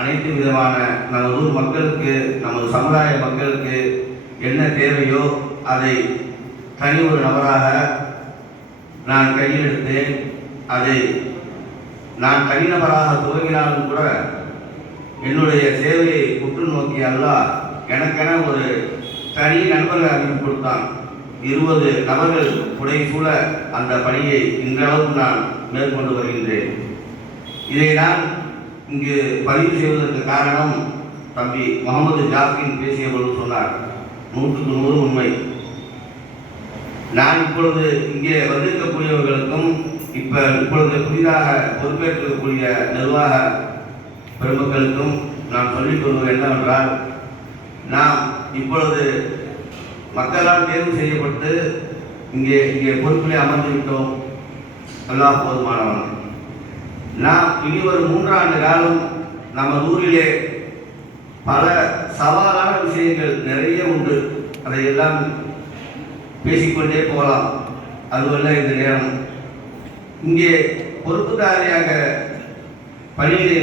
அனைத்து விதமான நமது ஊர் மக்களுக்கு நமது சமுதாய மக்களுக்கு என்ன தேவையோ அதை தனி ஒரு நபராக நான் கையில் எடுத்தேன் அதை நான் தனிநபராக துவங்கினாலும் கூட என்னுடைய சேவையை உற்று நோக்கி அல்ல எனக்கென ஒரு தனி நண்பர்கள் அறிவிப்பு கொடுத்தான். இருபது நபர்கள் உடை சூழ அந்த பணியை இன்றளவும் நான் மேற்கொண்டு வருகின்றேன். இதை நான் இங்கு பதிவு செய்வதற்கு காரணம் தம்பி முகமது ஜாஃபின் பேசிய பொழுது சொன்னார். நூற்றுக்கு நூறு உண்மை. நான் இப்பொழுது இங்கே வந்திருக்கக்கூடியவர்களுக்கும் இப்ப இப்பொழுது புதிதாக பொறுப்பேற்றக்கூடிய நிர்வாக பெருமக்களுக்கும் நான் சொல்லிக் கொள்வது என்னவென்றால் நாம் இப்பொழுது மக்களால் தேர்வு செய்யப்பட்டு இங்கே இங்கே பொறுப்பிலே அமர்ந்துவிட்டோம் நல்லா போதுமானவன். நாம் இனி ஒரு மூன்றாண்டு காலம் நம்ம ஊரிலே பல சவாலான விஷயங்கள் நிறைய உண்டு. அதையெல்லாம் பேசிக்கொண்டே போகலாம். அதுவல்ல இந்த நேரம். இங்கே பொறுப்புதாரியாக பணியிலே